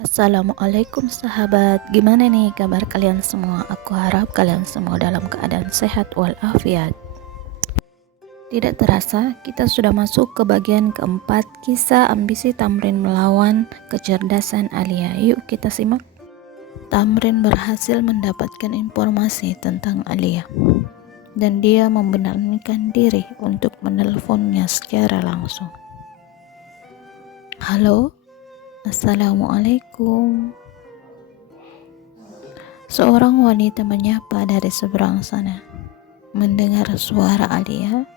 Assalamualaikum sahabat, gimana nih kabar kalian semua? Aku harap kalian semua dalam keadaan sehat walafiat. Tidak terasa, kita sudah masuk ke bagian keempat, kisah ambisi Tamrin melawan kecerdasan Alia. Yuk kita simak. Tamrin berhasil mendapatkan informasi tentang Alia, dan dia memberanikan diri untuk menelponnya secara langsung. Halo, Assalamualaikum. Seorang wanita menyapa dari seberang sana. Mendengar suara Alia,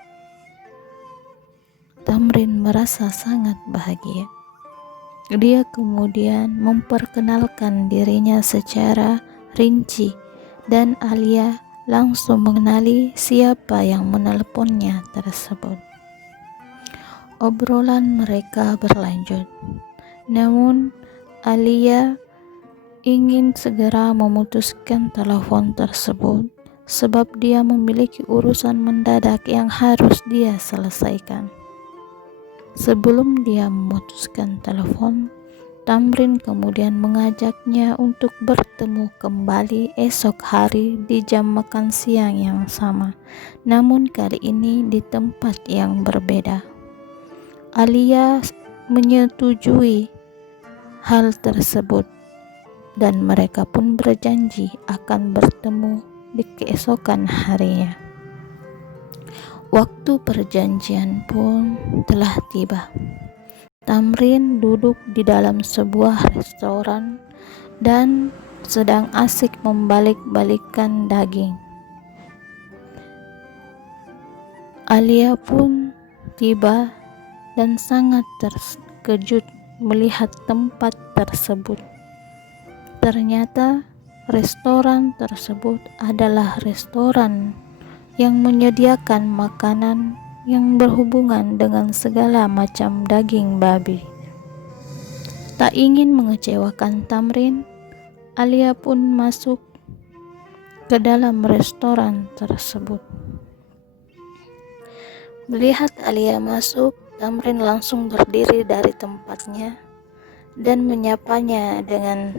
Tamrin merasa sangat bahagia. Dia kemudian memperkenalkan dirinya secara rinci, dan Alia langsung mengenali siapa yang menelponnya tersebut. Obrolan mereka berlanjut, namun Alia ingin segera memutuskan telepon tersebut sebab dia memiliki urusan mendadak yang harus dia selesaikan. Sebelum dia memutuskan telepon, Tamrin kemudian mengajaknya untuk bertemu kembali esok hari di jam makan siang yang sama, namun kali ini di tempat yang berbeda. Alia menyetujui hal tersebut, dan mereka pun berjanji akan bertemu di keesokan harinya. Waktu perjanjian pun telah tiba. Tamrin duduk di dalam sebuah restoran dan sedang asik membalik-balikkan daging. Alia pun tiba dan sangat terkejut melihat tempat tersebut. Ternyata restoran tersebut adalah restoran yang menyediakan makanan yang berhubungan dengan segala macam daging babi. Tak ingin mengecewakan Tamrin, Alia pun masuk ke dalam restoran tersebut. Melihat Alia masuk, Tamrin langsung berdiri dari tempatnya dan menyapanya dengan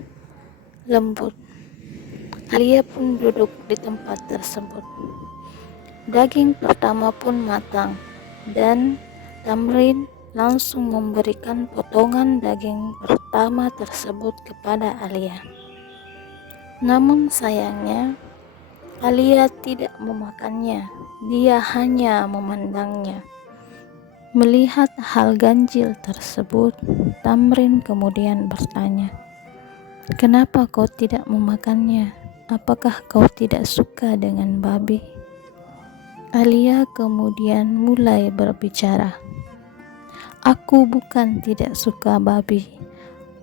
lembut. Alia pun duduk di tempat tersebut. Daging pertama pun matang, dan Tamrin langsung memberikan potongan daging pertama tersebut kepada Alia. Namun sayangnya, Alia tidak memakannya, dia hanya memandangnya. Melihat hal ganjil tersebut, Tamrin kemudian bertanya, "Kenapa kau tidak memakannya? Apakah kau tidak suka dengan babi?" Alia kemudian mulai berbicara, "Aku bukan tidak suka babi,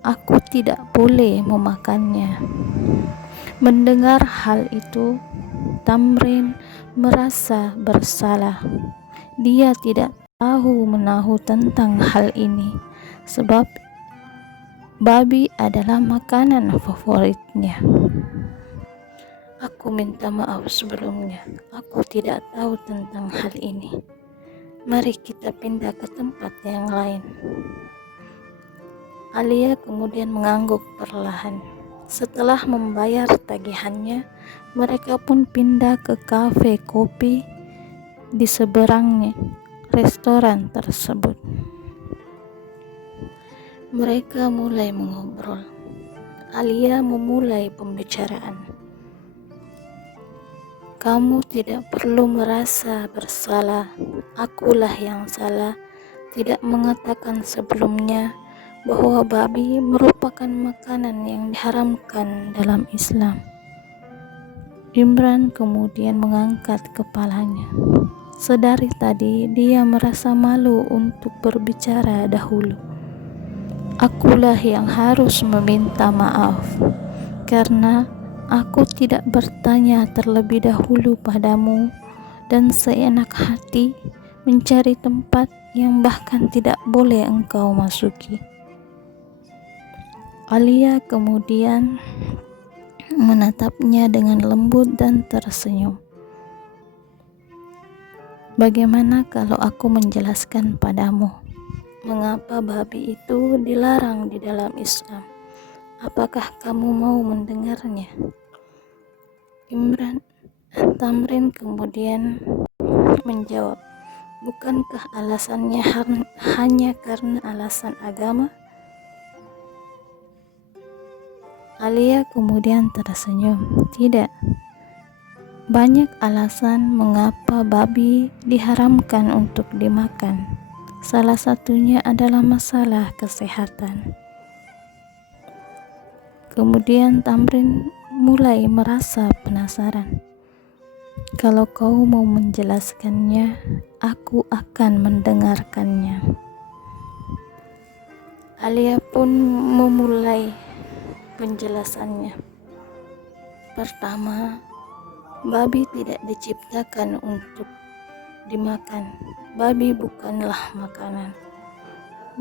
aku tidak boleh memakannya." Mendengar hal itu, Tamrin merasa bersalah. Dia tidak tahu menahu tentang hal ini, sebab babi adalah makanan favoritnya. "Aku minta maaf sebelumnya, aku tidak tahu tentang hal ini. Mari kita pindah ke tempat yang lain." Alia kemudian mengangguk perlahan. Setelah membayar tagihannya, mereka pun pindah ke kafe kopi di seberangnya restoran tersebut. Mereka mulai mengobrol. Alia memulai pembicaraan. "Kamu tidak perlu merasa bersalah. Akulah yang salah tidak mengatakan sebelumnya bahwa babi merupakan makanan yang diharamkan dalam Islam." Imran kemudian mengangkat kepalanya. Sedari tadi dia merasa malu untuk berbicara dahulu. "Akulah yang harus meminta maaf, karena aku tidak bertanya terlebih dahulu padamu dan seenak hati mencari tempat yang bahkan tidak boleh engkau masuki." Alia kemudian menatapnya dengan lembut dan tersenyum. "Bagaimana kalau aku menjelaskan padamu mengapa babi itu dilarang di dalam Islam? Apakah kamu mau mendengarnya? Tamrin kemudian menjawab, bukankah alasannya hanya karena alasan agama? Alia kemudian tersenyum. Tidak, banyak alasan mengapa babi diharamkan untuk dimakan. Salah satunya adalah masalah kesehatan. Kemudian Tamrin mulai merasa penasaran. Kalau kau mau menjelaskannya, aku akan mendengarkannya. Alia pun memulai penjelasannya. Pertama, babi tidak diciptakan untuk dimakan. Babi bukanlah makanan.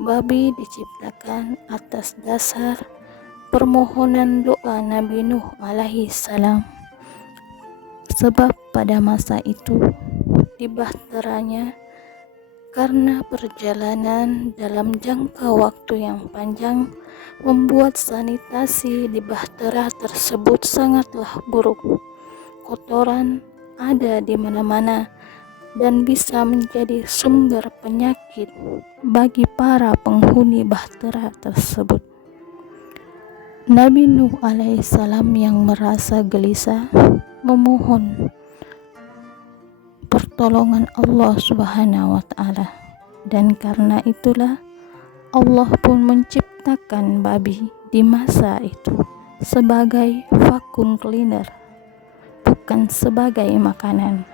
Babi diciptakan atas dasar permohonan doa Nabi Nuh alaihi salam. Sebab pada masa itu di bahteranya, karena perjalanan dalam jangka waktu yang panjang membuat sanitasi di bahtera tersebut sangatlah buruk. Kotoran ada di mana-mana dan bisa menjadi sumber penyakit bagi para penghuni bahtera tersebut. Nabi Nuh alaihissalam yang merasa gelisah memohon pertolongan Allah Subhanahu wa Ta'ala, dan karena itulah Allah pun menciptakan babi di masa itu sebagai vacuum cleaner, bukan sebagai makanan.